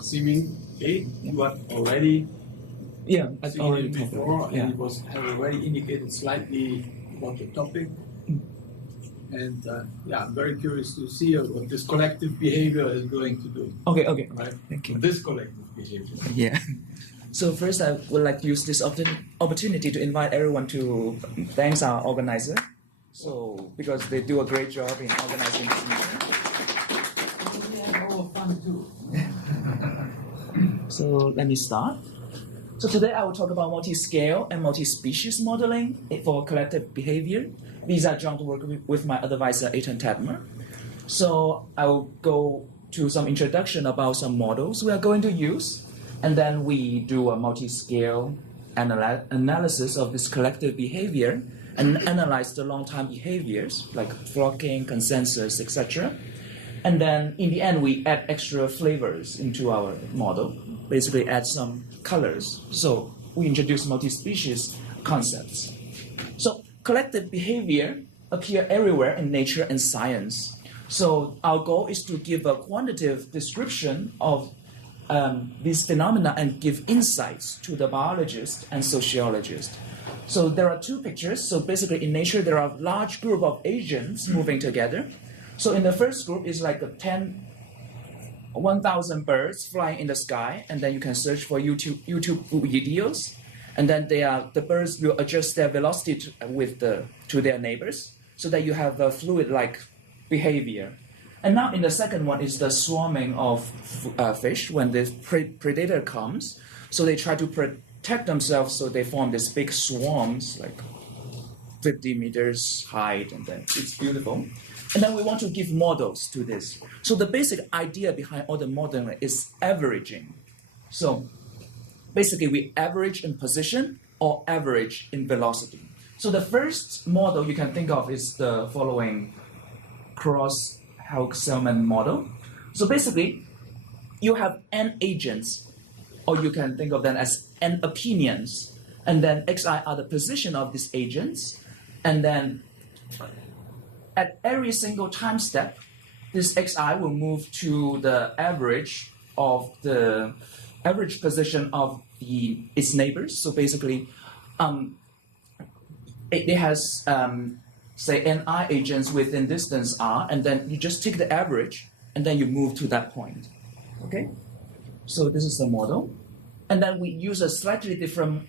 seeming you have already I've seen already it talked before, about it. and it had already indicated slightly about the topic. And I'm very curious to see what this collective behavior is going to do. Okay. Right? Thank you. This collective behavior. Yeah. So first, I would like to use this opportunity to invite everyone to thank our organizer. So because they do a great job in organizing this meeting. We have all fun too. So let me start. So today I will talk about multi-scale and multi-species modeling for collective behavior. These are joint work with my advisor, Ethan Tadmer. So I will go to some introduction about some models we are going to use, and then we do a multi-scale analysis of this collective behavior and analyze the long-time behaviors like flocking, consensus, etc. And then in the end, we add extra flavors into our model, basically add some colors. So we introduce multi-species concepts. So collective behavior appear everywhere in nature and science. So our goal is to give a quantitative description of these phenomena and give insights to the biologist and sociologist. So there are two pictures. So basically in nature, there are a large group of agents moving together. So in the first group is like 1,000 birds flying in the sky, and then you can search for YouTube videos, and then the birds will adjust their velocity to their neighbors, so that you have a fluid-like behavior. And now in the second one is the swarming of fish when the predator comes. So they try to protect themselves, so they form these big swarms, like 50 meters height, and then it's beautiful. And then we want to give models to this. So the basic idea behind all the modeling is averaging. So basically we average in position or average in velocity. So the first model you can think of is the following Cross-Helk-Selman model. So basically you have n agents, or you can think of them as n opinions, and then xi are the position of these agents, and then at every single time step, this xi will move to the average position of its neighbors. So basically, it has say ni agents within distance r, and then you just take the average, and then you move to that point. Okay, so this is the model, and then we use a slightly different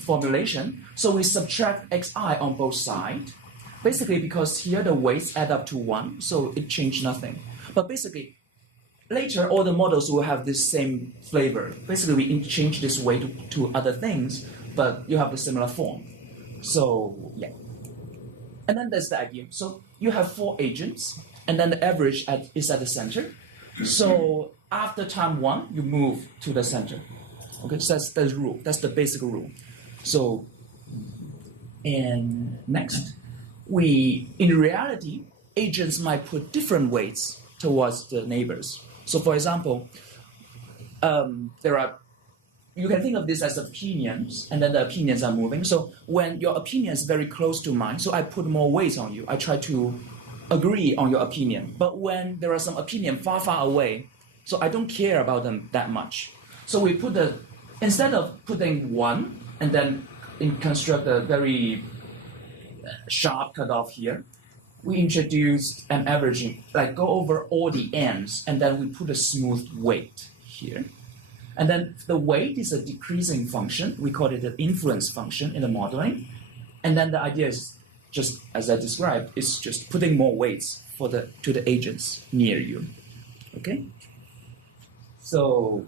formulation. So we subtract xi on both sides. Basically, because here the weights add up to 1, so it changed nothing. But basically, later all the models will have this same flavor. Basically, we change this weight to other things, but you have the similar form. So, yeah. And then there's the idea. So you have 4 agents, and then the average is at the center. So after time 1, you move to the center. Okay, so that's the rule. That's the basic rule. So, and next. In reality, agents might put different weights towards the neighbors. So for example, you can think of this as opinions, and then the opinions are moving. So when your opinion is very close to mine, so I put more weight on you. I try to agree on your opinion. But when there are some opinion far, far away, so I don't care about them that much. So we instead of putting 1 and then construct a very sharp cutoff here, we introduced an averaging, like go over all the ends, and then we put a smooth weight here. And then the weight is a decreasing function. We call it an influence function in the modeling. And then the idea is just as I described, it's just putting more weights to the agents near you. Okay? So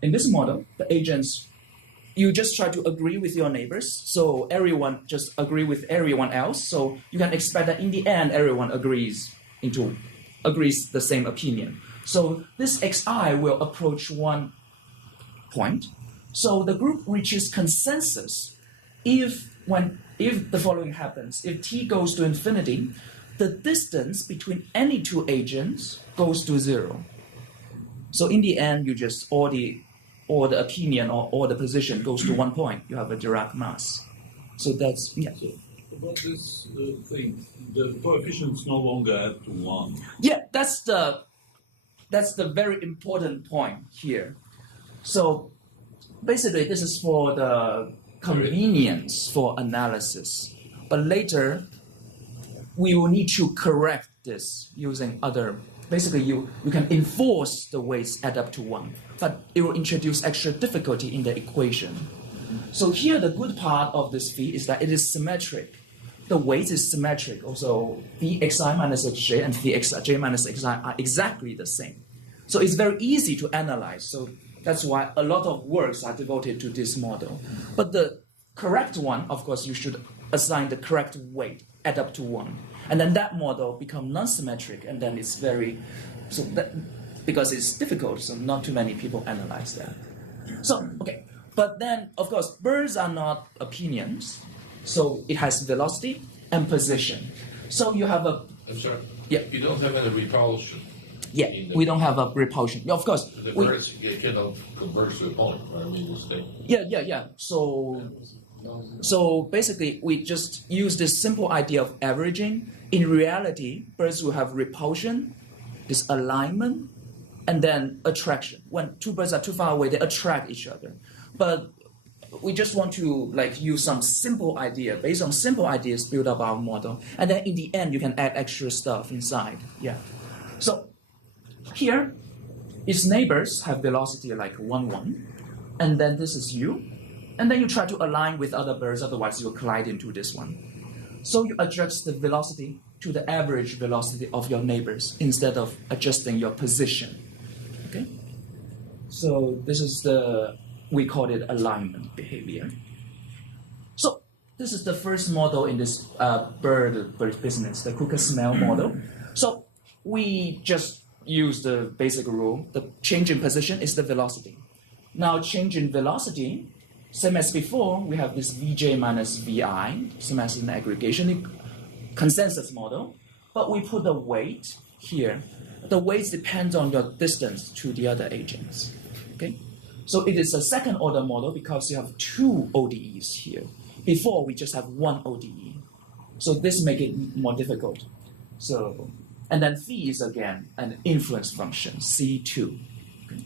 in this model, the agents, you just try to agree with your neighbors. So everyone just agree with everyone else. So you can expect that in the end, everyone agrees the same opinion. So this xi will approach 1 point. So the group reaches consensus if the following happens. If t goes to infinity, the distance between any 2 agents goes to 0. So in the end, you just all the opinion or the position goes to 1 point. You have a Dirac mass. So that's, yeah. So about this thing, the coefficients no longer add to 1. Yeah, that's the that's the very important point here. So basically, this is for the convenience for analysis. But later, we will need to correct this using other. Basically, you can enforce the weights add up to 1, but it will introduce extra difficulty in the equation. So here, the good part of this phi is that it is symmetric. The weight is symmetric. Also, phi xi minus xj and phi xj minus xi are exactly the same. So it's very easy to analyze. So that's why a lot of works are devoted to this model. But the correct one, of course, you should assign the correct weight, add up to 1. And then that model become non-symmetric, and then it's very, so that, because it's difficult, so not too many people analyze that. So, okay, but then, of course, birds are not opinions, so it has velocity and position. So you have a... I'm sorry? Yeah. You don't have any repulsion. Yeah, we don't have a repulsion. Yeah, of course. The birds cannot converge to a point, right? I mean, Yeah. So basically, we just use this simple idea of averaging. In reality, birds will have repulsion, this alignment, and then attraction. When two birds are too far away, they attract each other. But we just want to use some simple idea. Based on simple ideas, build up our model. And then in the end, you can add extra stuff inside. Yeah. So here, its neighbors have velocity like 1, 1. And then this is you. And then you try to align with other birds, otherwise you'll collide into this one. So you adjust the velocity to the average velocity of your neighbors instead of adjusting your position. Okay? So this is we call it alignment behavior. So this is the first model in this bird business, the Cooker-Smell model. So we just use the basic rule. The change in position is the velocity. Now change in velocity, same as before, we have this Vj minus Vi, same as in the aggregation consensus model, but we put the weight here. The weights depend on your distance to the other agents. Okay? So it is a second order model because you have 2 ODEs here. Before, we just have 1 ODE. So this makes it more difficult. So, and then phi is again an influence function, C2. Okay?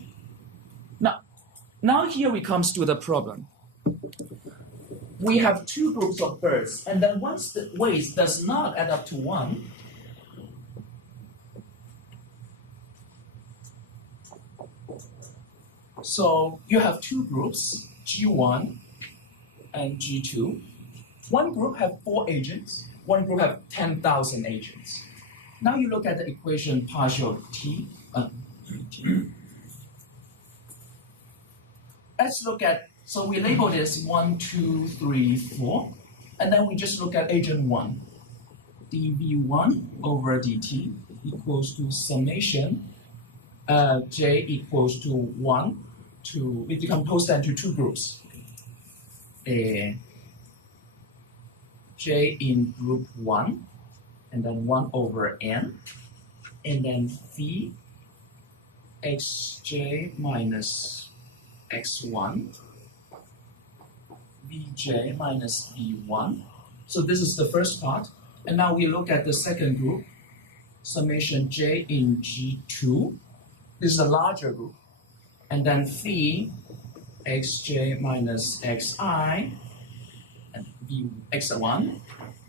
Now here we comes to the problem. We have 2 groups of birds, and then once the weight does not add up to 1, so you have 2 groups, G1 and G2. One group have 4 agents, one group have 10,000 agents. Now you look at the equation partial T. Let's look at, so we label this 1, 2, 3, 4, and then we just look at agent 1. dv1 over dt equals to summation j equals to 1 to, we decompose that into 2 groups. J in group 1, and then 1 over n, and then phi xj minus x1, vj minus v1. So this is the first part. And now we look at the second group, summation j in G2. This is a larger group. And then phi xj minus xi, and x1,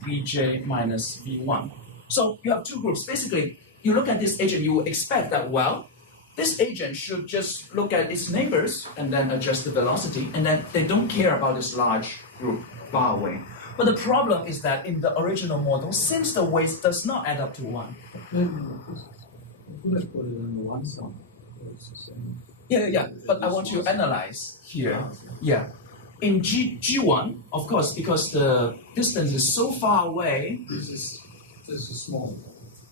vj minus v1. So you have 2 groups. Basically, you look at this agent, you expect that, well, this agent should just look at its neighbors and then adjust the velocity, and then they don't care about this large group far away. But the problem is that in the original model, since the weight does not add up to 1. Let's put it on the one side. Yeah. But I want to analyze here. Yeah. In G1, of course, because the distance is so far away, This is small.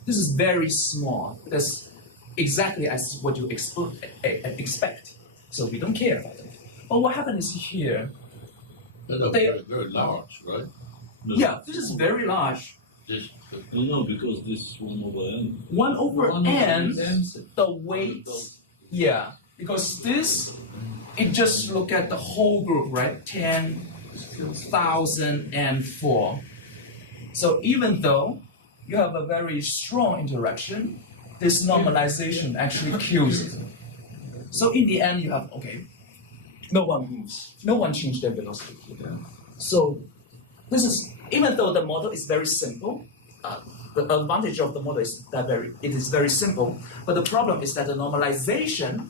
this is very small. That's exactly as what you expect. So we don't care about it. But what happens is here, very, very large, right? No. yeah, this is very large. This, No, because this is 1 over n. 1 over One n, over n. the weight, yeah, because this, it just look at the whole group, right? 10,004. So even though you have a very strong interaction, this normalization actually kills it. So in the end, you have, okay, no one moves, no one changed their velocity. So this is, even though the model is very simple, the advantage of the model is that it is very simple, but the problem is that the normalization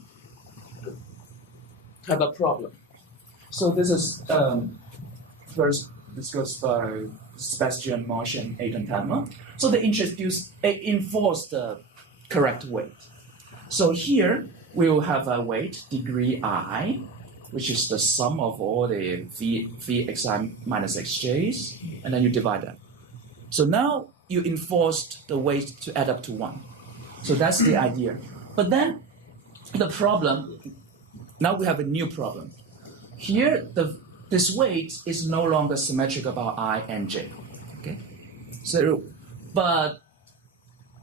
have a problem. So this is first discussed by Sebastian Marsh and Aidan Tanner. So they enforce the correct weight. So here we will have a weight degree I, which is the sum of all the Vxi minus xj's, and then you divide that. So now you enforced the weight to add up to 1. So that's the idea. But then the problem, now we have a new problem. Here, this weight is no longer symmetric about I and j. Okay? So, but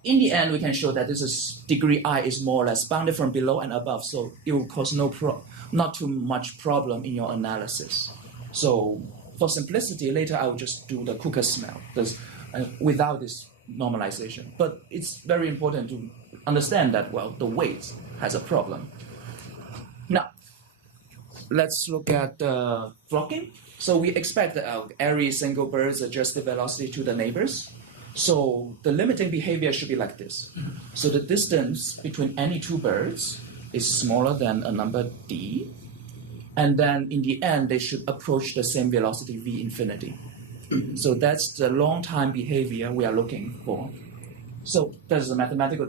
in the end, we can show that this is degree I is more or less bounded from below and above, so it will cause not too much problem in your analysis. So for simplicity, later I will just do the cooker smell without this normalization. But it's very important to understand that, well, the weight has a problem. Now, let's look at flocking. So we expect that every single bird adjusts the velocity to the neighbors. So the limiting behavior should be like this. So the distance between any two birds is smaller than a number d, and then in the end they should approach the same velocity v infinity. So that's the long time behavior we are looking for. So that's the mathematical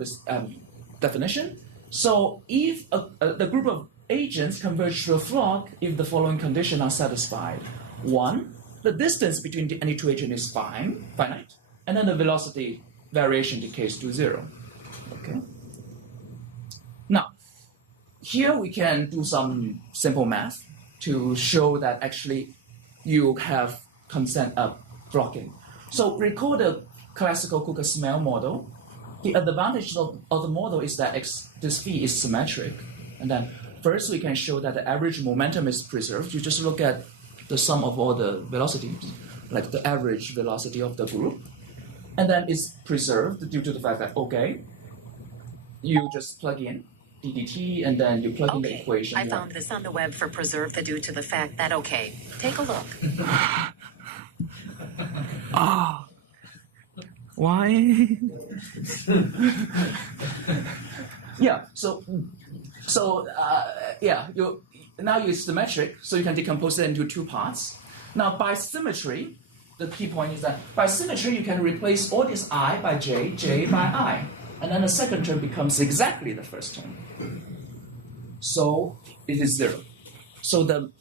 definition. So if the group of agents converge to a flock, if the following conditions are satisfied: 1, the distance between any two agents is finite, and then the velocity variation decays to 0. Okay. Now, here we can do some simple math to show that actually you have constant flocking. So recall the classical Cooker-Smell model. The advantage of the model is that this phi is symmetric. And then first we can show that the average momentum is preserved. You just look at the sum of all the velocities, like the average velocity of the group. And then it's preserved due to the fact that, okay, you just plug in ddt, and then you plug in the equation. I found this on the web for preserve the due to the fact that, okay, take a look. Why? Yeah, now you're symmetric, so you can decompose it into two parts. Now by symmetry, the key point is that by symmetry you can replace all this I by j, j by I, and then the second term becomes exactly the first term. So it is 0. So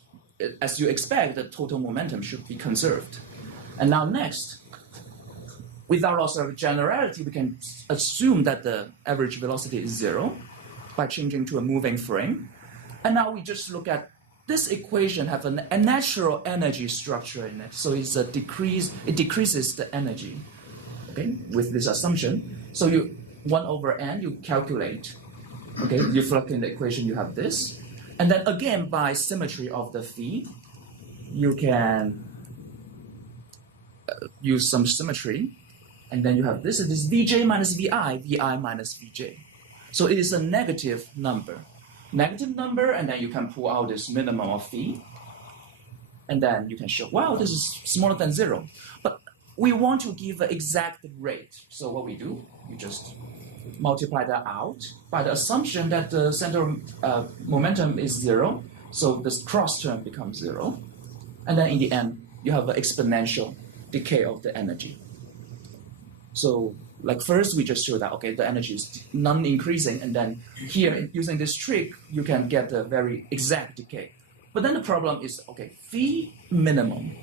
as you expect, the total momentum should be conserved. And now next, without loss of generality, we can assume that the average velocity is 0 by changing to a moving frame. And now we just look at this equation have a natural energy structure in it. So it's it decreases the energy, okay, with this assumption. So you 1 over n, you calculate, okay, you plug in the equation, you have this. And then again, by symmetry of the phi, you can use some symmetry, and then you have this. It is Vj minus Vi, Vi minus Vj. So it is a negative number. Negative number, and then you can pull out this minimum of phi, and then you can show, wow, this is smaller than 0. But we want to give an exact rate. So what we do, you just multiply that out by the assumption that the center momentum is 0, so this cross term becomes 0, and then in the end, you have an exponential decay of the energy. So like first we just show that, okay, the energy is non-increasing, and then here, using this trick, you can get a very exact decay. But then the problem is, okay, phi minimum.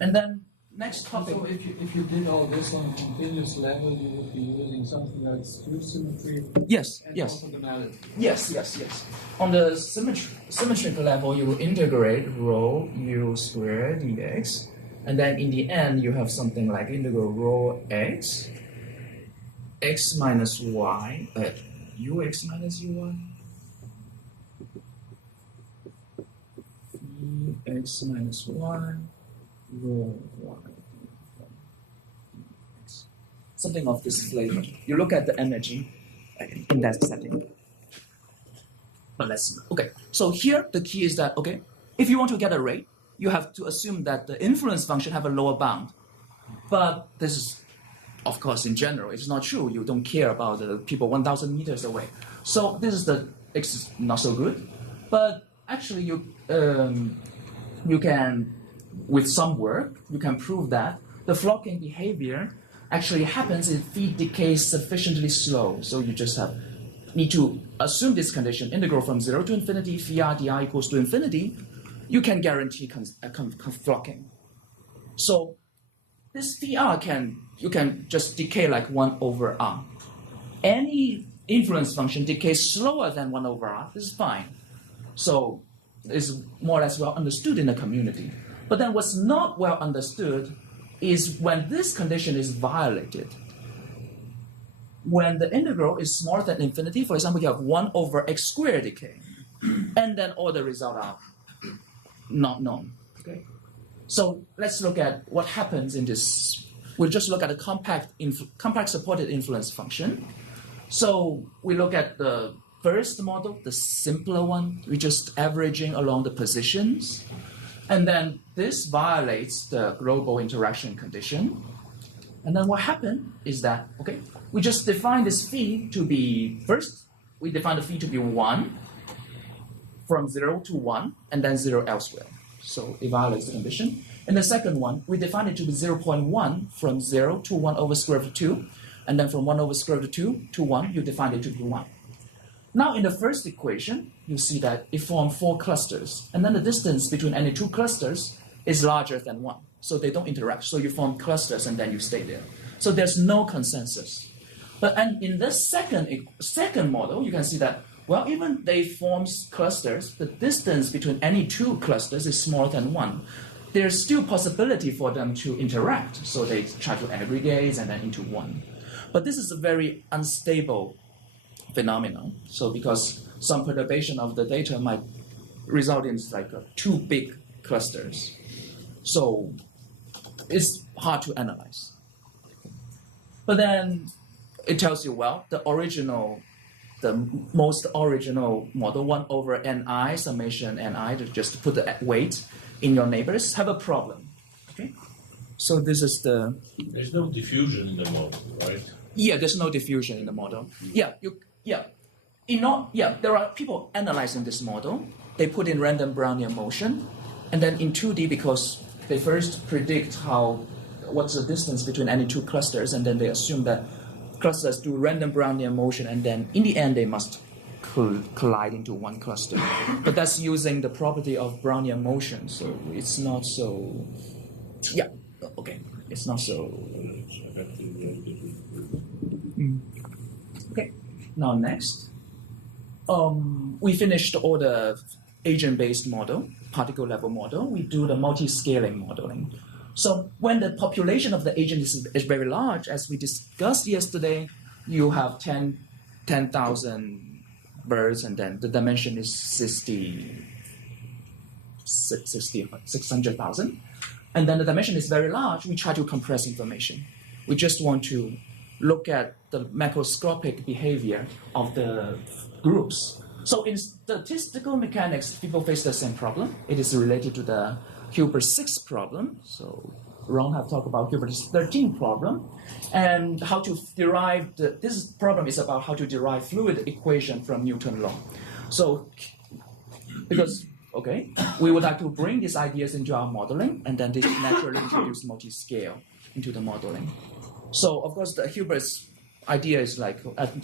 And then next topic. So if you did all this on a continuous level, you would be using something like skew symmetry Yes, and yes. orthogonality. Yes. On the symmetric level, you will integrate rho u squared dx, and then in the end, you have something like integral rho x minus y, ux minus uy, x minus y, rho y, something of this flavor. You look at the energy, in that setting. But okay. So here the key is that, okay, if you want to get a rate, you have to assume that the influence function have a lower bound. But this is, of course, in general, it's not true. You don't care about the people 1,000 meters away. So this is not so good. But actually, you can, with some work, you can prove that the flocking behavior actually happens if phi decays sufficiently slow. So you just need to assume this condition, integral from 0 to infinity, phi r dr equals to infinity, you can guarantee flocking. So this phi r you can just decay like 1 over r. Any influence function decays slower than 1 over r, this is fine. So it's more or less well understood in the community. But then what's not well understood is when this condition is violated. When the integral is smaller than infinity, for example, you have 1 over x squared decay, and then all the results are not known. Okay? So let's look at what happens in this. We'll just look at the compact supported influence function. So we look at the first model, the simpler one. We're just averaging along the positions. And then this violates the global interaction condition. And then what happened is that, okay, we just define this phi to be, first, we define the phi to be 1 from 0 to 1, and then 0 elsewhere. So it violates the condition. And the second one, we define it to be 0.1 from 0 to 1 over square root of 2, and then from 1 over square root of 2 to 1, you define it to be 1. Now in the first equation, you see that it forms 4 clusters, and then the distance between any 2 clusters is larger than 1. So they don't interact. So you form clusters and then you stay there. So there's no consensus. And in the second model, you can see that, well, even they form clusters, the distance between any 2 clusters is smaller than 1. There's still possibility for them to interact. So they try to aggregate and then into 1. But this is a very unstable phenomenon. So because some perturbation of the data might result in like 2 big clusters. So it's hard to analyze. But then it tells you, well, the most original model, 1 over ni, summation ni, to just put the weight in your neighbors, have a problem. Okay? So this is the... There's no diffusion in the model, right? Yeah, there's no diffusion in the model. There are people analyzing this model. They put in random Brownian motion, and then in 2D, because they first predict what's the distance between any 2 clusters, and then they assume that clusters do random Brownian motion, and then in the end they must collide into 1 cluster. But that's using the property of Brownian motion, so it's not so. Yeah, okay, it's not so. Okay, now next. We finished all the agent-based model, particle level model. We do the multi-scaling modeling. So when the population of the agent is very large, as we discussed yesterday, you have 10,000 birds, and then the dimension is 600,000. And then the dimension is very large, we try to compress information. We just want to look at the macroscopic behavior of the groups. So in statistical mechanics, people face the same problem. It is related to the Hilbert-6 problem. So Ron have talked about Hilbert's 13 problem, and how to derive this problem is about how to derive fluid equation from Newton law. So because we would like to bring these ideas into our modeling, and then this naturally introduce multi-scale into the modeling. So of course the Hilbert's idea is like,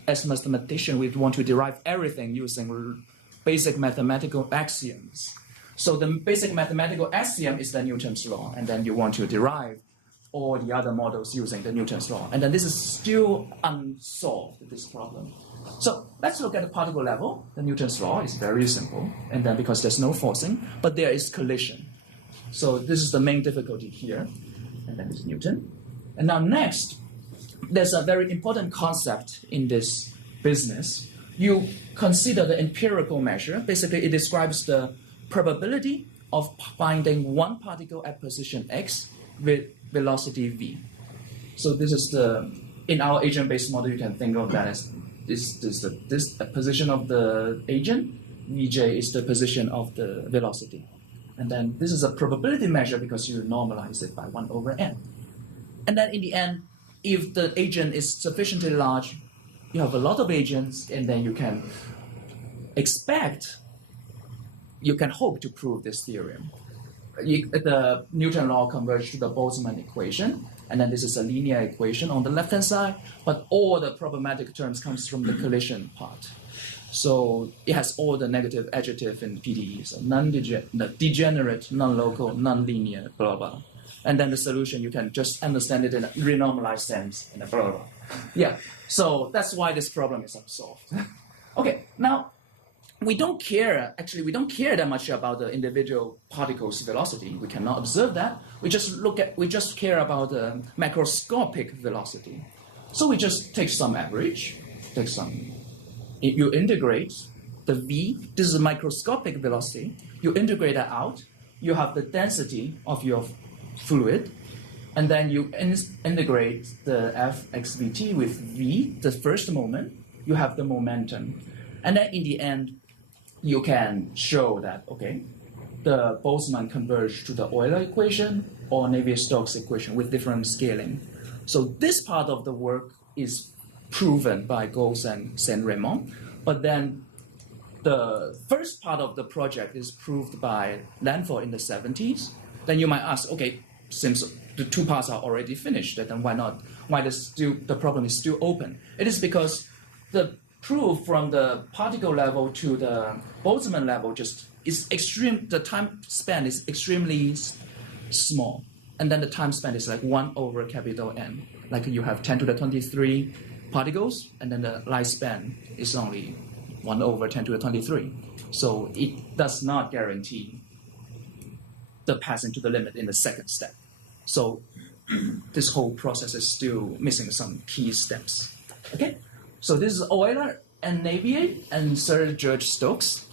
as mathematician, we want to derive everything using basic mathematical axioms. So the basic mathematical axiom is the Newton's law, and then you want to derive all the other models using the Newton's law. And then this is still unsolved, this problem. So let's look at the particle level. The Newton's law is very simple, and then because there's no forcing, but there is collision. So this is the main difficulty here, and then it's Newton. And now next, there's a very important concept in this business. You consider the empirical measure. Basically, it describes the probability of finding one particle at position x with velocity v. So this is in our agent-based model, you can think of that as this is the position of the agent. Vj is the position of the velocity. And then this is a probability measure because you normalize it by 1 over n. And then in the end, if the agent is sufficiently large, you have a lot of agents, and then you can hope to prove this theorem. The Newton law converges to the Boltzmann equation, and then this is a linear equation on the left-hand side, but all the problematic terms comes from the collision part. So it has all the negative adjective in PDE, so degenerate, non-local, non-linear, blah, blah. And then the solution, you can just understand it in a renormalized sense, and blah, blah. Yeah, so that's why this problem is unsolved. Okay, now, we don't care that much about the individual particle's velocity. We cannot observe that. We just care about the macroscopic velocity. So we just take some average, you integrate the V, this is a microscopic velocity, you integrate that out, you have the density of your fluid, and then you integrate the Fxvt with V, the first moment, you have the momentum. And then in the end, you can show that, okay, the Boltzmann converge to the Euler equation or Navier-Stokes equation with different scaling. So this part of the work is proven by Gauss and Saint-Raymond, but then the first part of the project is proved by Lanford in the 70s. Then you might ask, okay, since the two parts are already finished, then why not? Why the problem is still open? It is because the proof from the particle level to the Boltzmann level the time span is extremely small. And then the time span is like 1 over capital N. Like you have 10 to the 23 particles, and then the lifespan is only 1 over 10 to the 23. So it does not guarantee the passing to the limit in the second step. So this whole process is still missing some key steps. Okay? So this is Euler and Navier and Sir George Stokes.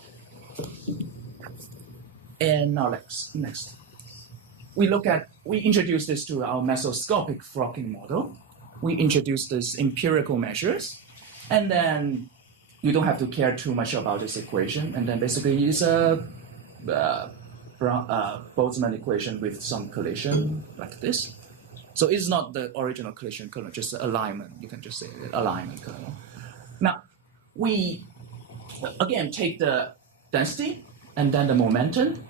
And now next. We introduce this to our mesoscopic frocking model. We introduce this empirical measures, and then you don't have to care too much about this equation. And then basically it's a Boltzmann equation with some collision like this. So it's not the original collision kernel, just the alignment. You can just say alignment kernel. Now, we again take the density and then the momentum.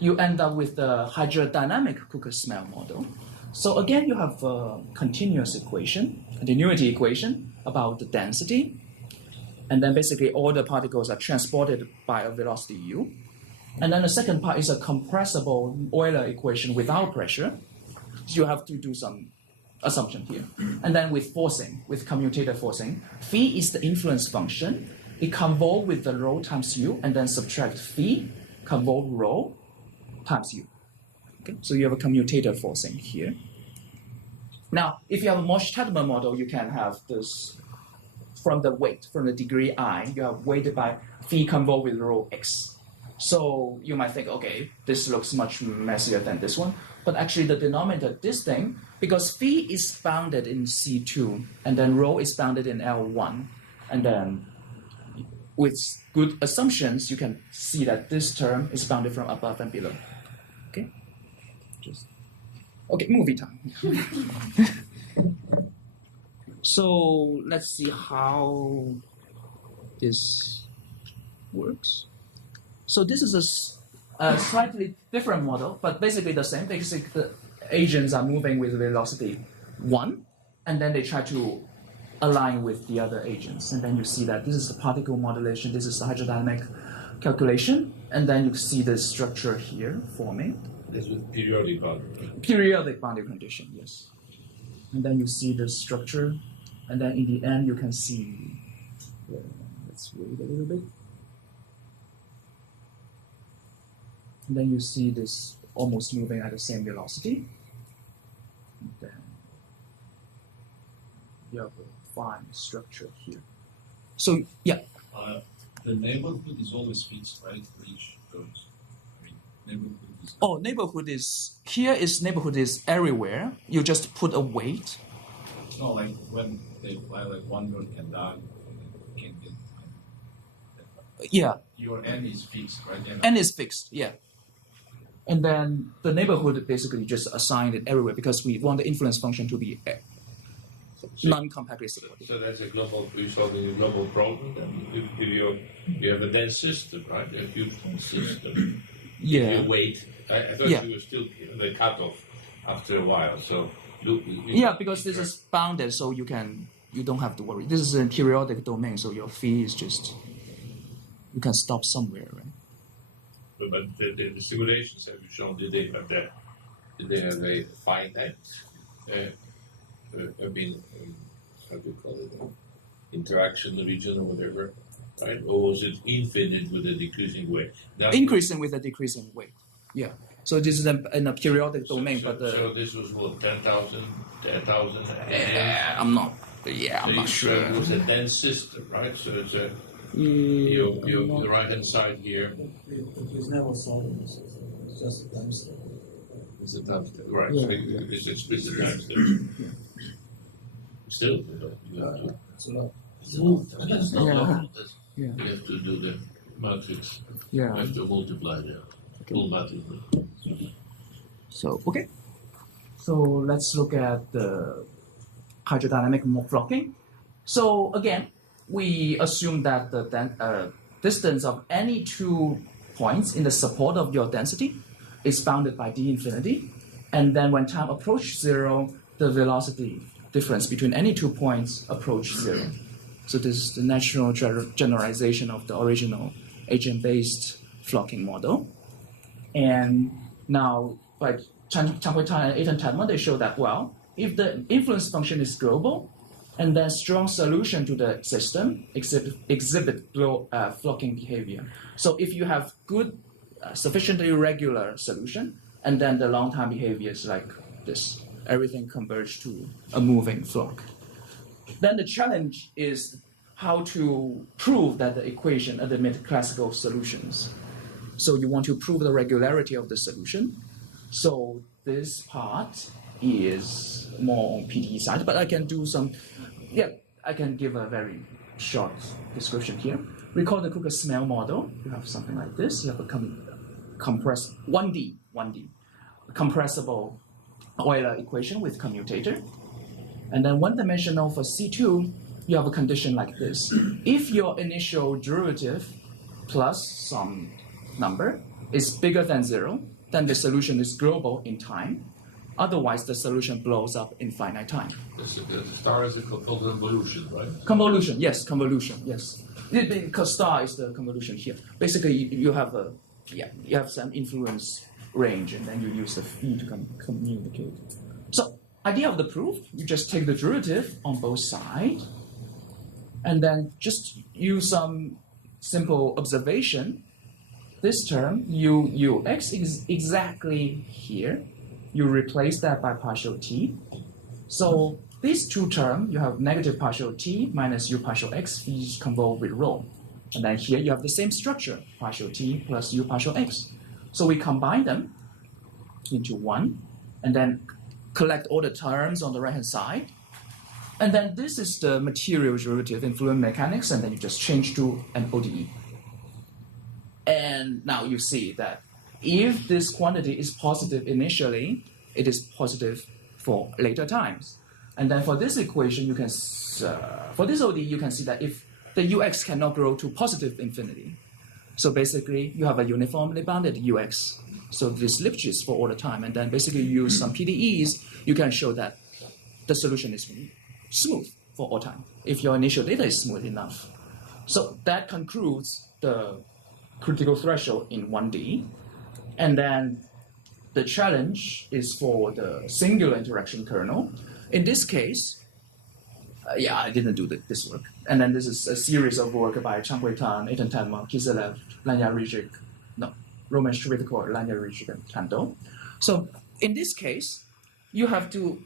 You end up with the hydrodynamic Cooker-Smell model. So again, you have a continuity equation about the density. And then basically all the particles are transported by a velocity u. And then the second part is a compressible Euler equation without pressure. So you have to do some assumption here. And then with forcing, with commutator forcing, phi is the influence function. It convolve with the rho times u, and then subtract phi, convolve rho times u. Okay? So you have a commutator forcing here. Now, if you have a Morsch-Tadman model, you can have this from the degree I, you have weighted by phi convolved with rho x. So you might think, okay, this looks much messier than this one. But actually the denominator, this thing, because phi is bounded in C2, and then rho is bounded in L1, and then with good assumptions, you can see that this term is bounded from above and below. Okay? Okay, movie time. So let's see how this works. So this is a slightly different model, but basically the same. Basically, the agents are moving with velocity 1, and then they try to align with the other agents. And then you see that this is the particle modulation, this is the hydrodynamic calculation, and then you see the structure here forming. This is periodic boundary. Periodic boundary condition, yes. And then you see the structure, and then in the end you can see, let's wait a little bit. And then you see this almost moving at the same velocity. And then you have a fine structure here. So, yeah. The neighborhood is always fixed, right, for each terms? I mean, neighborhood is... Oh, neighborhood is everywhere. You just put a weight. No, like when they fly, like one bird can die. Yeah, Your n is fixed, right? n is fixed. Yeah. And then the neighborhood basically just assigned it everywhere because we want the influence function to be non-compactly supported. So that's a global, we're solving a global problem. Then if you have a dense system, right? A huge dense system. Yeah. If you wait, I thought Yeah. you were still in the cutoff after a while. So look. Yeah, because this is bounded, so you don't have to worry. This is a periodic domain, so your fee is just you can stop somewhere, right? But the simulations have you shown? Did they have that? Did they have a finite? I mean, how do you call it? Interaction region or whatever, right? Or was it infinite with a decreasing way? Now, Increasing with a decreasing weight. Yeah. So this is in a periodic domain, so, but the so this was what 10,000. I'm not. Yeah, I'm not So sure. it was a dense system, right? So it's a the right hand side here It was never solid. It's just a time step. is a time step, right? Yeah. So it's explicit time step. Still, you have to. It's a lot. It's not Yeah. local. Yeah. You have to do the matrix. You Yeah. have to multiply the full matrix. So okay. So let's look at the hydrodynamic flocking. So again, we assume that the distance of any two points in the support of your density is bounded by d infinity, and then when time approaches zero, the velocity difference between any 2 points approach zero. So this is the natural generalization of the original agent-based flocking model. And now, by Chang-Hui Tan and Ethan Tadman, they show that, well, if the influence function is global, and then strong solution to the system exhibit flocking behavior. So if you have good, sufficiently regular solution, and then the long time behavior is like this, everything converges to a moving flock. Then the challenge is how to prove that the equation admits classical solutions. So you want to prove the regularity of the solution. So this part is more on PDE side, but I can do some, I can give a very short description here. Recall the Cook-Smell model. You have something like this. You have a compressed 1D, compressible Euler equation with commutator. And then one-dimensional for C2, you have a condition like this. If your initial derivative plus some number is bigger than zero, then the solution is global in time. Otherwise, the solution blows up in finite time. The star is called convolution, right? Convolution, yes, because star is the convolution here. Basically, you have some influence range, and then you use the phi to communicate. So, idea of the proof: you just take the derivative on both sides, and then just use some simple observation. This term ux is exactly here. You replace that by partial t. So these two terms, you have negative partial t minus u partial x, each convolve with rho. And then here you have the same structure, partial t plus u partial x. So we combine them into one, and then collect all the terms on the right-hand side. And then this is the material derivative in fluid mechanics, and then you just change to an ODE. And now you see that if this quantity is positive initially, it is positive for later times. And then for this equation, you can, for this ODE, you can see that if the ux cannot grow to positive infinity, so basically you have a uniformly bounded ux. So this Lipschitz for all the time, and then basically you use some PDEs, you can show that the solution is smooth for all time, if your initial data is smooth enough. So that concludes the critical threshold in 1D. And then the challenge is for the singular interaction kernel. In this case, I didn't do this work. And then this is a series of work by Chang-Hui Tan, Ethan Tadman, Kiselev, Roman Shvitko, Lanya Rizhik, and Tando. So in this case, you have to,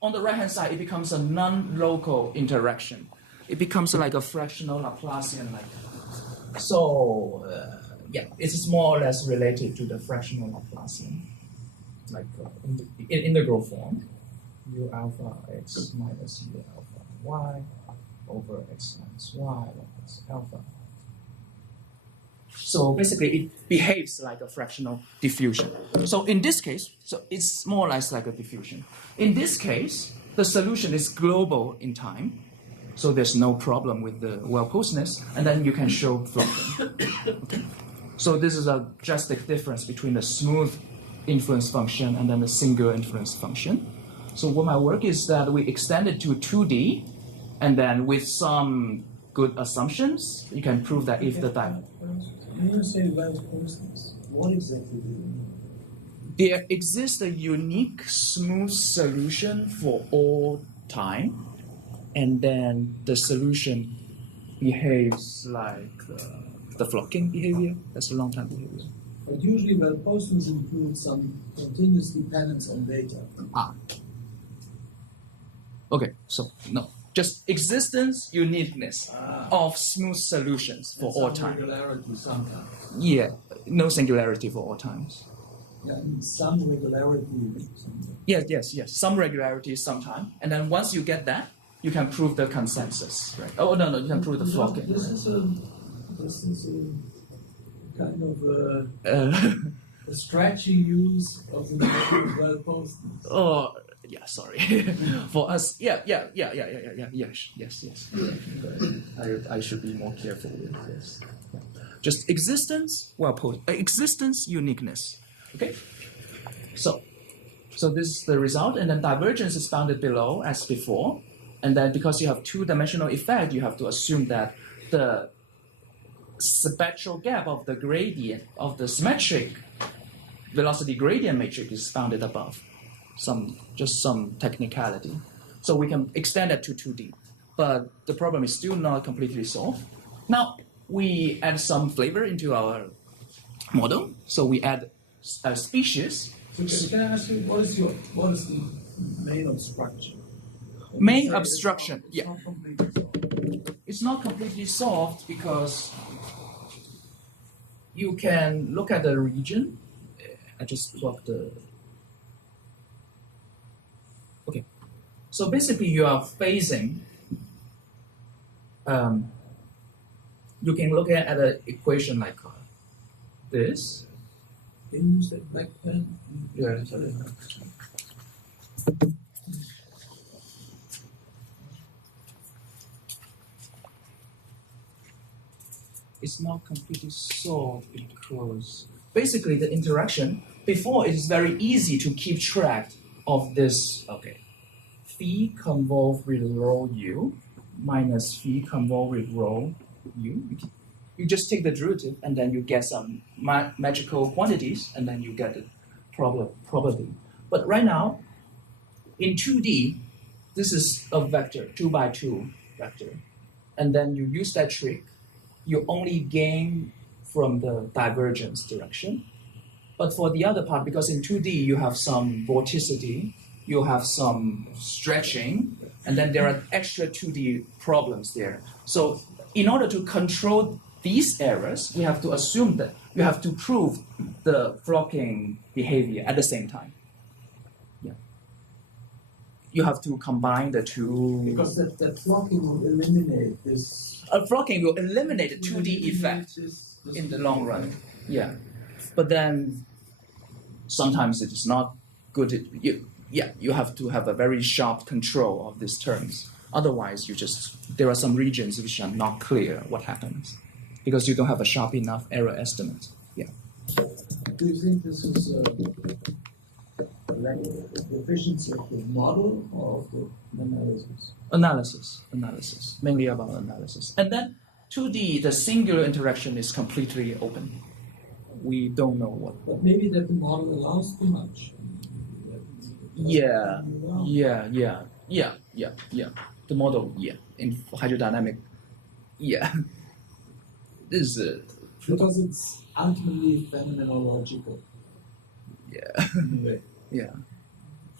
on the right-hand side, it becomes a non-local interaction. It becomes like a fractional Laplacian So, it's more or less related to the fractional Laplacian, like in integral form, u alpha x minus u alpha y over x minus y plus alpha. So basically, it behaves like a fractional diffusion. So in this case, so it's more or less like a diffusion. In this case, the solution is global in time, so there's no problem with the well-postedness, and then you can show flocking. Okay? So this is a drastic difference between the smooth influence function and then the singular influence function. So what my work is that we extend it to 2D, and then with some good assumptions, you can prove that if the time. When you say well-postedness, what exactly do you mean? There exists a unique smooth solution for all time, and then the solution behaves like the flocking behavior. That's a long time behavior. But usually well-postedness includes some continuous dependence on data. Okay, so no. Just existence, uniqueness of smooth solutions for all time. Regularity sometimes. Yeah, no singularity for all times. Yeah, and some regularity sometimes. Yes. Some regularity sometime. And then once you get that, you can prove the consensus, right? Oh, no, you can prove the flocking. This is a kind of a stretchy use of the method of well-postedness. Oh, yeah, sorry. For us, yes. I should be more careful with this. Yeah. Just existence, existence, uniqueness. Okay? So this is the result, and then divergence is bounded below as before. And then because you have two-dimensional effect, you have to assume that the spectral gap of the gradient of the symmetric velocity gradient matrix is bounded above. Just some technicality. So we can extend that to 2D. But the problem is still not completely solved. Now, we add some flavor into our model. So we add a species. So can I ask you, what is the main obstruction? Main obstruction, It's yeah. not completely solved. It's not completely solved because you can look at the region. I just plug the. Okay, so basically you are phasing. You can look at an equation like this. Can you use that back pen? Yeah, sorry. It's not completely solved because basically the interaction before it is very easy to keep track of this. Okay, phi convolved with rho u minus phi convolved with rho u. You just take the derivative and then you get some magical quantities and then you get the probability. But right now, in 2D, this is a vector, 2 by 2 vector, and then you use that trick. You only gain from the divergence direction. But for the other part, because in 2D you have some vorticity, you have some stretching, and then there are extra 2D problems there. So in order to control these errors, we have to assume that you have to prove the flocking behavior at the same time. Yeah. You have to combine the two. Because that flocking will eliminate this. Flocking will eliminate the 2D effect in the long run. Yeah. But then sometimes it is not good. You have to have a very sharp control of these terms. Otherwise, there are some regions which are not clear what happens because you don't have a sharp enough error estimate. Yeah. Do you think this is a lack of efficiency of the model or of the analysis? Analysis, mainly about analysis. And then 2D, the singular interaction is completely open. We don't know what. But maybe that the model allows too much. Yeah. The model, in hydrodynamic, this is because it's ultimately phenomenological. In a way. Yeah.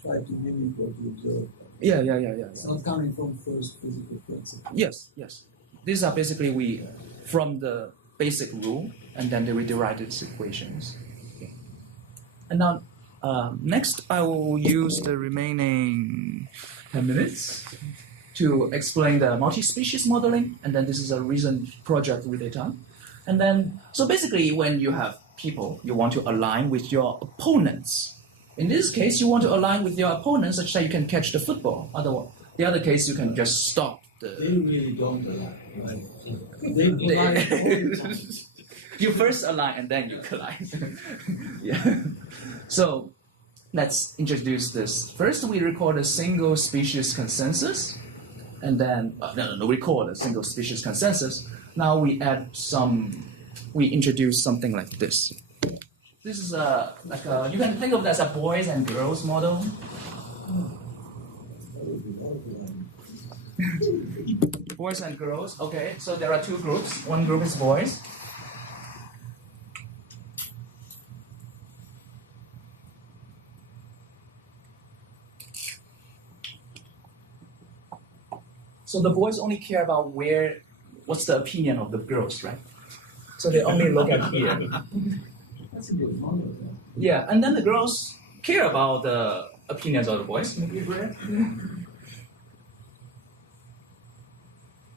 Try to mimic what you observe. Yeah. It's not coming from first physical principle. Yes. These are basically from the basic rule, and then we derive these equations. Okay. And now, next I will use the remaining 10 minutes to explain the multi-species modeling, and then this is a recent project we did on. And then, so basically when you have people, you want to align with your opponents. In this case, you want to align with your opponents such that you can catch the football. Otherwise, the other case, you can just stop They the... really don't align. Right? They align all the time. You first align and then you collide. Yeah. So let's introduce this. First, we record a single species consensus, and then record a single species consensus. Now we introduce something like this. This is you can think of it as a boys and girls model. Boys and girls. Okay, so there are two groups. One group is boys. So the boys only care about what's the opinion of the girls, right? So they only look at here. That's a good model. Yeah, and then the girls care about the opinions of the boys. Maybe rare.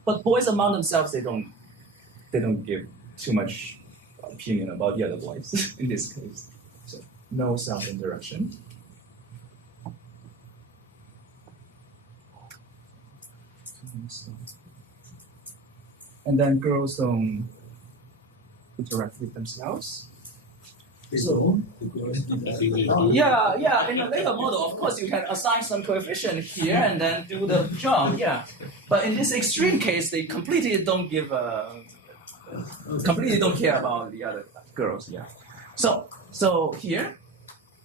But boys among themselves, they don't give too much opinion about the other boys in this case. So no self-interaction. And then girls don't interact with themselves. So, yeah, in a later model, of course, you can assign some coefficient here and then do the job, yeah. But in this extreme case, they completely don't care about the other girls, yeah. So here,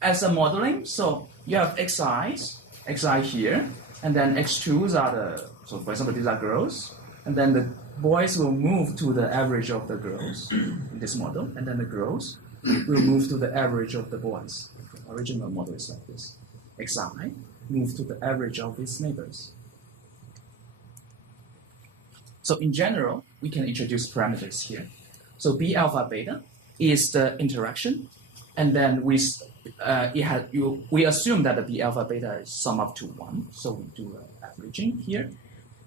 as a modeling, so you have xi here, and then x2s are so for example, these are girls, and then the boys will move to the average of the girls in this model, and then the girls will move to the average of the boys. The original model is like this. Xi move to the average of its neighbors. So in general, we can introduce parameters here. So B alpha beta is the interaction, and then we assume that the B alpha beta is sum up to 1, so we do averaging here.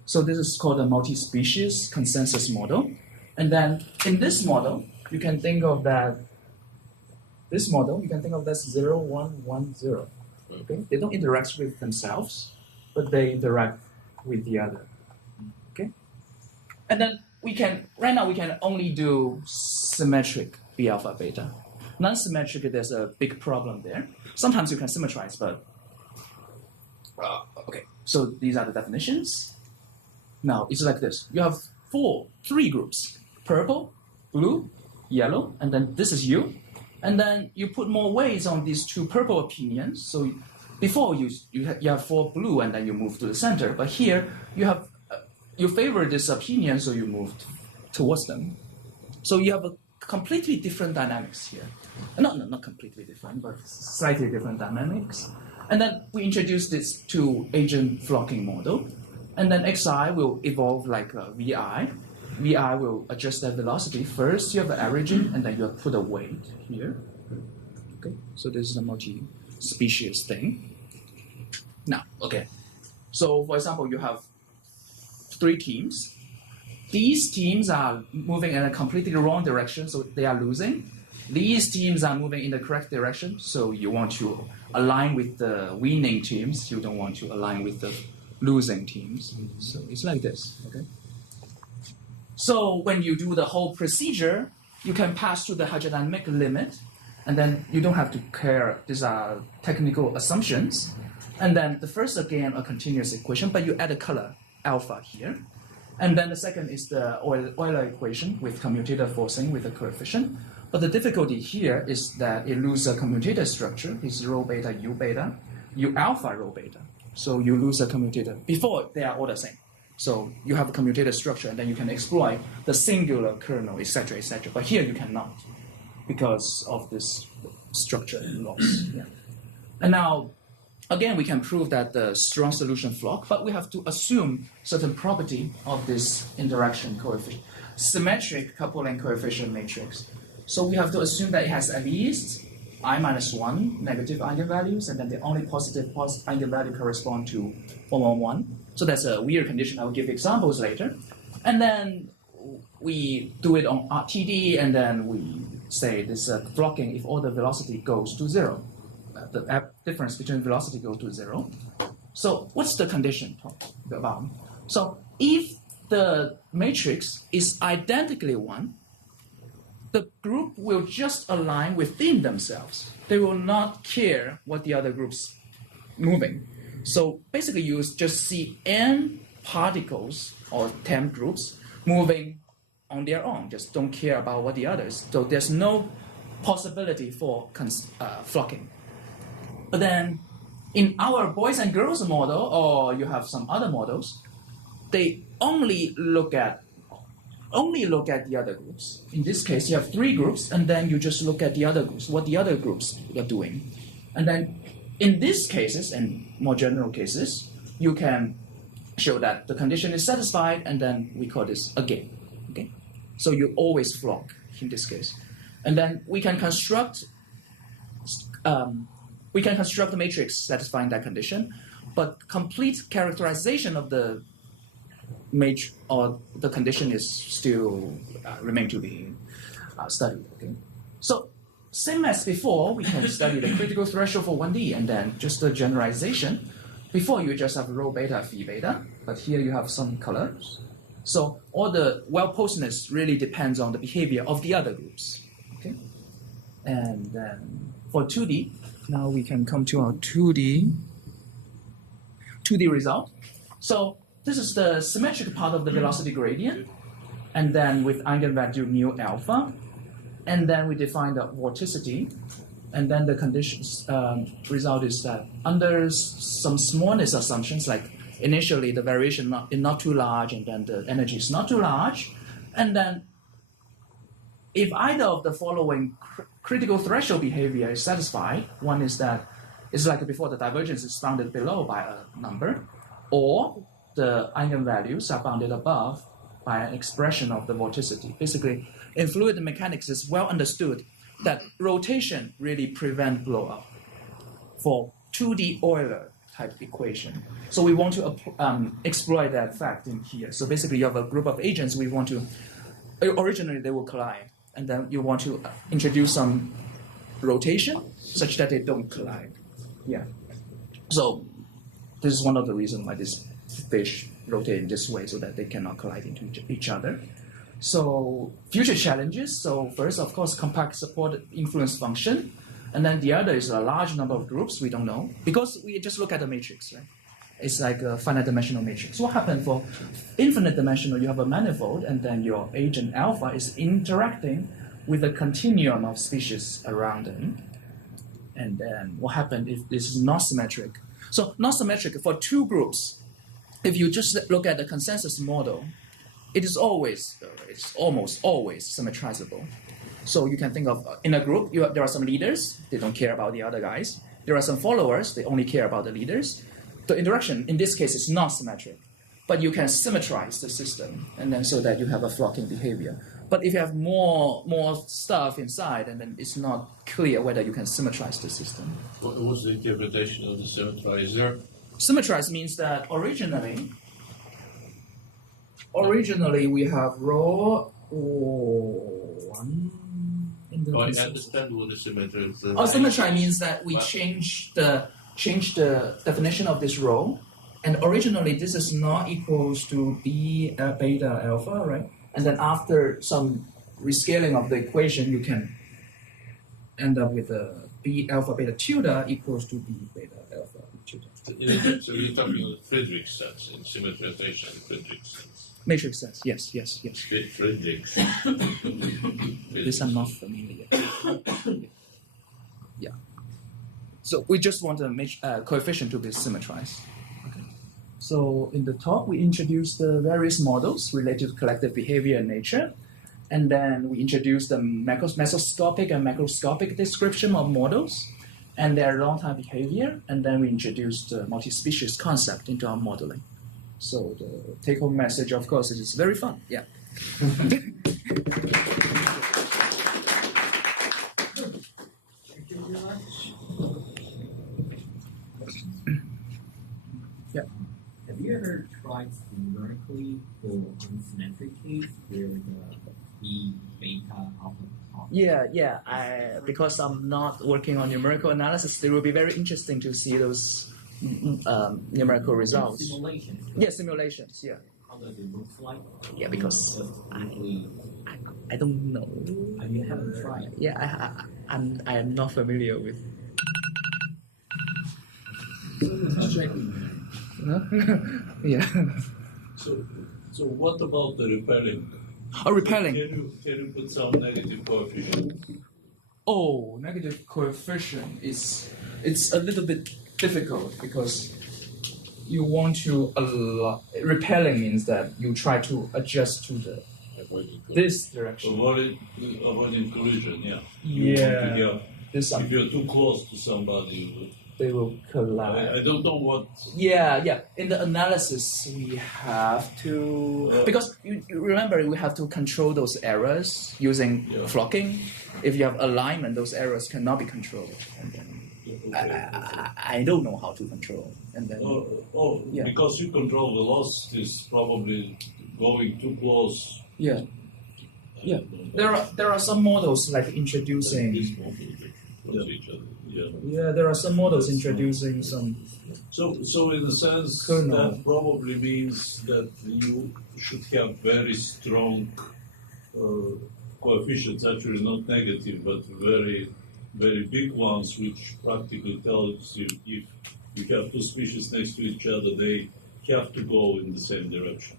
So this is called a multi-species consensus model. And then in this model, you can think of that, this model, you can think of that 0, 1, 1, 0. Okay? They don't interact with themselves, but they interact with the other. Okay? And then right now we can only do symmetric B alpha beta. Non-symmetric, there's a big problem there. Sometimes you can symmetrize, but okay. So these are the definitions. Now it's like this. You have 3 groups: purple, blue, yellow, and then this is you. And then you put more weights on these 2 purple opinions. So before you have 4 blue, and then you move to the center. But here you favor this opinion, so you move towards them. So you have a completely different dynamics here. Not completely different, but slightly different dynamics. And then we introduce this to agent flocking model. And then xi will evolve like vi. Vi will adjust their velocity. First, you have the averaging, and then you put a weight here. Okay, so this is a multi-species thing. Now, okay. So for example, you have 3 teams. These teams are moving in a completely wrong direction, so they are losing. These teams are moving in the correct direction, so you want to align with the winning teams. You don't want to align with the losing teams. So it's like this, okay? So when you do the whole procedure, you can pass through the hydrodynamic limit, and then you don't have to care. These are technical assumptions. And then the first, again, a continuous equation, but you add a color, alpha here. And then the second is the Euler equation with commutator forcing with a coefficient. But the difficulty here is that it loses a commutator structure. It's rho beta, u beta, u alpha, rho beta. So you lose a commutator. Before, they are all the same. So you have a commutator structure, and then you can exploit the singular kernel, etc., etc. But here you cannot because of this structure loss. Yeah. And now, again, we can prove that the strong solution flock, but we have to assume certain property of this interaction coefficient. Symmetric coupling coefficient matrix. So we have to assume that it has at least I-1 negative eigenvalues, and then the only positive eigenvalue correspond to 1, 1, 1. So that's a weird condition. I will give examples later. And then we do it on TD, and then we say this flocking if all the velocity goes to 0. The difference between velocity goes to 0. So what's the condition about? So if the matrix is identically 1, the group will just align within themselves. They will not care what the other group's moving. So basically you just see n particles or temp groups moving on their own, just don't care about what the others. So there's no possibility for flocking. But then in our boys and girls model, or you have some other models, they only look at the other groups. In this case, you have 3 groups, and then you just look at the other groups, what the other groups are doing. And then in these cases, and more general cases, you can show that the condition is satisfied, and then we call this a game. Okay? So you always flock in this case. And then we can construct the matrix satisfying that condition, but complete characterization of the matrix or the condition is still remain to be studied. Okay? So same as before, we can study the critical threshold for 1D, and then just the generalization. Before you just have rho beta, phi beta, but here you have some colors. So all the well-posedness really depends on the behavior of the other groups. Okay? And then for 2D, now we can come to our 2D result. So this is the symmetric part of the velocity gradient, and then with eigenvalue mu alpha, and then we define the vorticity, and then the conditions result is that under some smallness assumptions, like initially the variation is not too large, and then the energy is not too large, and then if either of the following critical threshold behavior is satisfied, one is that it's like before, the divergence is bounded below by a number, or the eigenvalues are bounded above by an expression of the vorticity. Basically, in fluid mechanics, it's well understood that rotation really prevents blow-up for 2D Euler type equation. So we want to exploit that fact in here. So basically, you have a group of agents. We want to originally they will collide, and then you want to introduce some rotation such that they don't collide. Yeah. So this is one of the reasons why this fish rotate in this way, so that they cannot collide into each other. So future challenges. So first, of course, compact support influence function, and then the other is a large number of groups. We don't know because we just look at the matrix, right? It's like a finite dimensional matrix. What happens for infinite dimensional? You have a manifold, and then your agent alpha is interacting with a continuum of species around them. And then what happens if this is not symmetric? So not symmetric for 2 groups. If you just look at the consensus model, it's almost always symmetrizable. So you can think of in a group, there are some leaders, they don't care about the other guys. There are some followers, they only care about the leaders. The interaction in this case is not symmetric, but you can symmetrize the system, and then so that you have a flocking behavior. But if you have more stuff inside, and then it's not clear whether you can symmetrize the system. What's the interpretation of the symmetrizer? Symmetrize means that originally we have rho 1 in the I understand what the symmetrizer is. Symmetry means that we change the definition of this rho, and originally this is not equals to b beta alpha, right? And then after some rescaling of the equation, you can end up with a b alpha beta tilde equals to b beta alpha tilde. So you're talking about Friedrich sense in symmetrization, Friedrich sense. Matrix sense, yes. Friedrich. This I'm not familiar. Yeah. So we just want a coefficient to be symmetrized. Okay. So in the talk, we introduced the various models related to collective behavior and nature. And then we introduced the mesoscopic and macroscopic description of models and their long-time behavior. And then we introduced the multi-species concept into our modeling. So the take-home message, of course, is very fun. Yeah. Thank you very much. Yeah. Have you ever tried numerically for unsymmetric case where the Because I'm not working on numerical analysis, it will be very interesting to see those numerical results. Simulation. Yeah, simulations. Yeah, How does it look like? yeah. Because Just briefly, I don't know. you haven't tried. Yeah, I am not familiar with. Just checking. Yeah. So what about the repelling? Repelling. Can you put some negative coefficient? Oh, negative coefficient is it's a little bit difficult because you want to repelling means that you try to adjust to this direction. Avoiding collision, yeah. Yeah. This If you're too close to somebody, they will collide. I don't know what. Yeah. In the analysis, we have to because you remember we have to control those errors using flocking. If you have alignment, those errors cannot be controlled. And then I don't know how to control. And then yeah. Because you control velocities, probably going too close. Yeah. There are some models like introducing. Each other. Yeah. Yeah, there are some models introducing some. So in a sense, Kernel. that probably means that you should have very strong coefficients, actually not negative, but very, very big ones, which practically tells you if you have two species next to each other, they have to go in the same direction,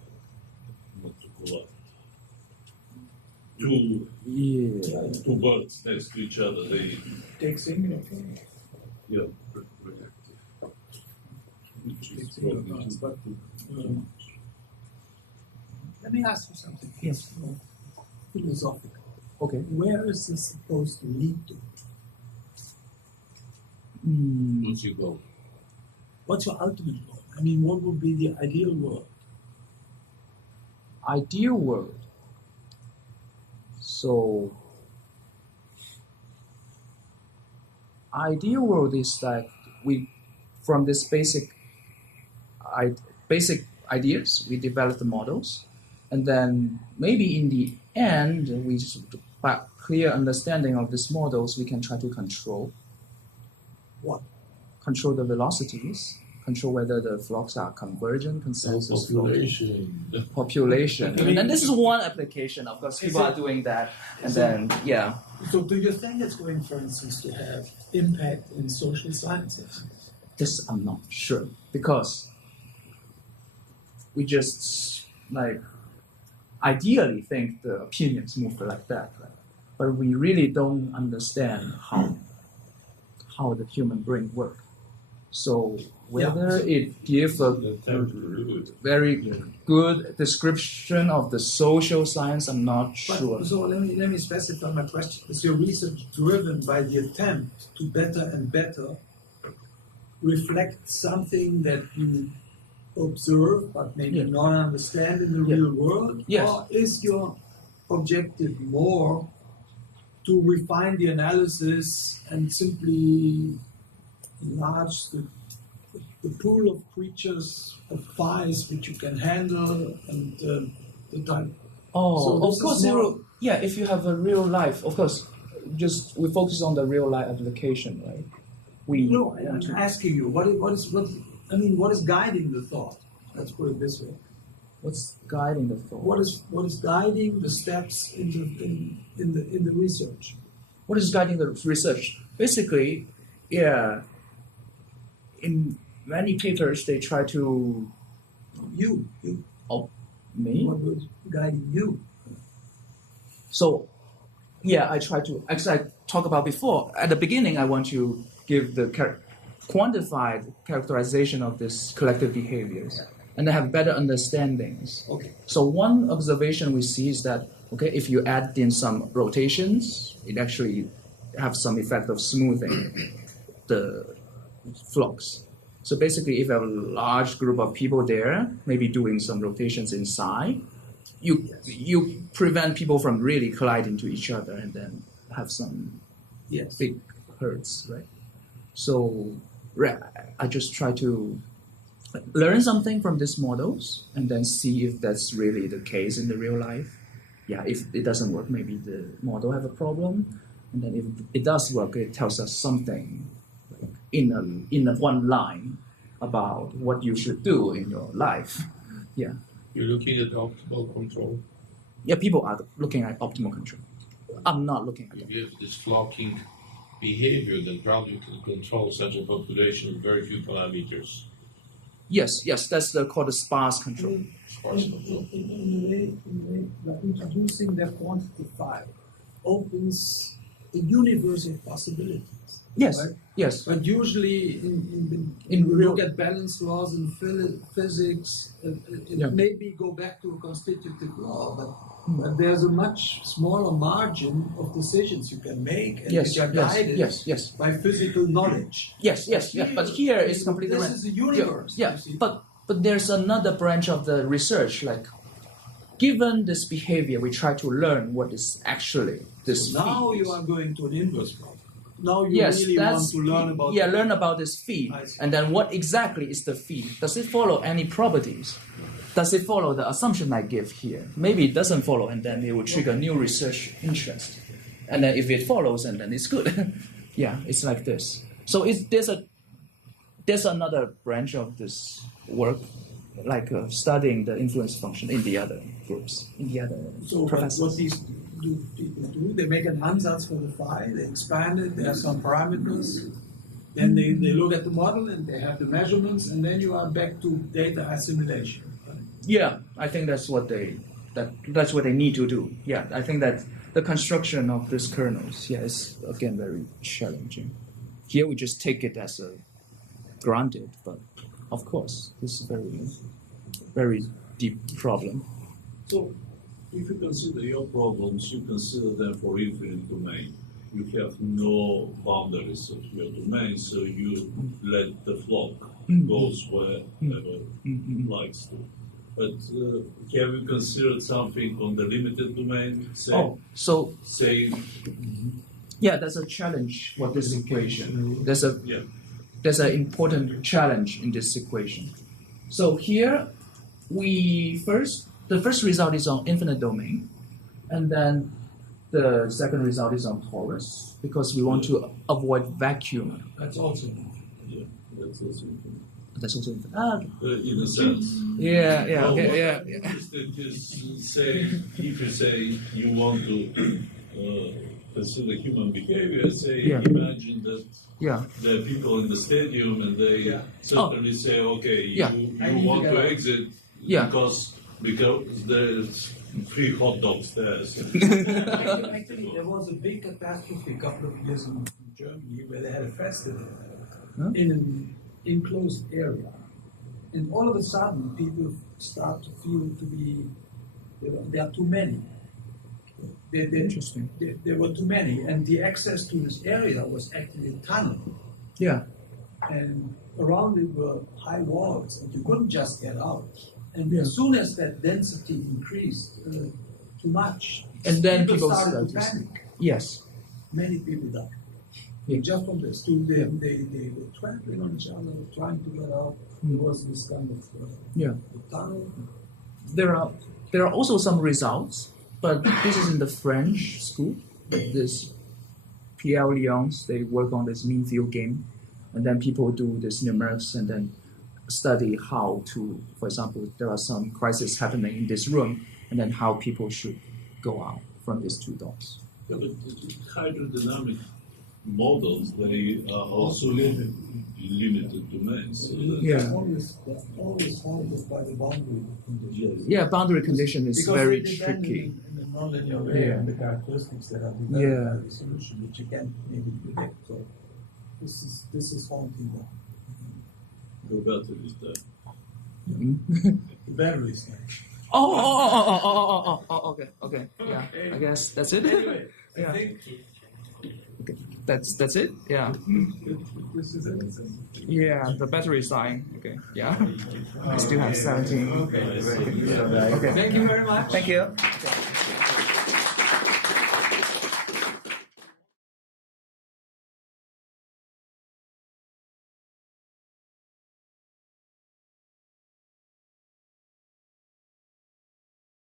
not to collide. Two birds next to each other, they Take singular. yeah. Take singular parts, but let me ask you something. Yes. Philosophical. Okay. Where is this supposed to lead to? What's your goal? What's your ultimate goal? I mean, what would be the ideal world? Ideal world. So, ideal world is like we, from this basic ideas, we develop the models, and then maybe in the end, we just, by clear understanding of these models, we can try to control. What? Control the velocities, control whether the flocks are convergent, consensus population. And then this is one application, of course, people are doing that. And then, yeah. So do you think it's going, for instance, to have impact in social sciences? This I'm not sure, because we just, like, ideally think the opinions move like that, right? But we really don't understand how the human brain works. So whether it gives a very good description of the social science, I'm not sure. But, so let me specify my question. Is your research driven by the attempt to better and better reflect something that you observe but maybe not understand in the real world? Yes. Or is your objective more to refine the analysis and simply enlarge the pool of creatures, of files which you can handle, and the type? Oh, So of this course, is more- if you have a real life, of course, just we focus on the real life application, right? No, I'm asking you, what is guiding the thought? Let's put it this way. What's guiding the thought? What is guiding the steps in the research? What is guiding the research? Basically, in many papers they try to You. me. What was guiding you? So, I try to, as I talked about before, at the beginning I want to give the quantified characterization of this collective behaviors and have better understandings. Okay. So one observation we see is that, if you add in some rotations, it actually have some effect of smoothing the flocks. So basically, if you have a large group of people there, maybe doing some rotations inside, you prevent people from really colliding to each other and then have some big herds, right? So I just try to learn something from these models and then see if that's really the case in the real life. yeah, if it doesn't work, maybe the model have a problem, and then if it does work, it tells us something like in a one line about what you should do in your life. Yeah, You're looking at optimal control. yeah, people are looking at optimal control. I'm not looking at If it. you have this flocking behavior, then probably you can control such a population with very few parameters. Yes, that's called the sparse control. Sparse control. In a way, by introducing the quantity file opens a universe of possibilities. Yes, Right? yes, But usually, In we real- look at balance laws in physics, it Yeah. maybe go back to a constitutive law, but there's a much smaller margin of decisions you can make, and yes, which are yes, guided yes. by physical knowledge. Yes. But here it's completely This different. is a universe. Yeah, you see. but there's another branch of the research, like given this behavior, we try to learn what is actually this Now feed. you are going to an inverse problem. Now you Yes, really want that's to learn about learn about this feed, I see. and then what exactly is the feed? Does it follow any properties? Does it follow the assumption I give here? Maybe it doesn't follow, and then it will trigger new research interest. And then if it follows, and then it's good. Yeah, it's like this. So there's another branch of this work, like studying the influence function in the other groups, in the other So professors. what these people do, they make an ansatz for the phi, they expand it, there are some parameters, then they look at the model and they have the measurements, and then you are back to data assimilation. Right? Yeah, I think that's what they need to do. Yeah, I think that the construction of these kernels, yeah, is again very challenging. Here we just take it as a granted, but of course this is a very deep problem. So, if you consider your problems, you consider them for infinite domain. You have no boundaries of your domain, so you let the flock goes wherever it likes to. But have you considered something on the limited domain? Say, Yeah, there's a challenge for this equation. yeah. There's an important challenge in this equation. So here, the first result is on infinite domain, and then the second result is on torus, because we want to avoid vacuum. That's also Yeah, that's also infinite. That's also infinite. In a sense. Yeah, Well, okay, what yeah. I'm interested is say, if you say you want to consider human behavior, say, Yeah. imagine that Yeah, there are people in the stadium and they Yeah. certainly say, okay, Yeah. you want to exit Yeah. because there's free hot dogs there. So. Actually, there was a big catastrophe a couple of years in Germany where they had a festival in an enclosed area. And all of a sudden, people start to feel there are too many. Interesting. There were too many, and the access to this area was actually a tunnel. Yeah, And around it were high walls, and you couldn't just get out. And Yeah. as soon as that density increased too much, And then people started to started to panic. yes. Many people died. Yeah. Just from this, they were trampling on each other, trying to get out. There was this kind of Yeah. tunnel. There are also some results, but this is in the French school. This Pierre Lyons, they work on this mean field game, and then people do this numerics and then study how to, for example, there are some crises happening in this room, and then how people should go out from these two doors. Yeah, but hydrodynamic models, they are also limited domains. So that- Yeah. They're always haunted by the boundary conditions. Yeah, boundary condition is Because very they depend tricky. in a nonlinear way Yeah. on the characteristics that are developed Yeah. by the solution, which you can't maybe predict. So this is haunting them. The battery is there. The batteries. Okay. Yeah, I guess that's it. Anyway, Yeah. I think That's it. Yeah. this is it. Yeah, the battery is dying. Okay. Yeah. I still have 17. Okay. Okay. Thank you very much. Thank you.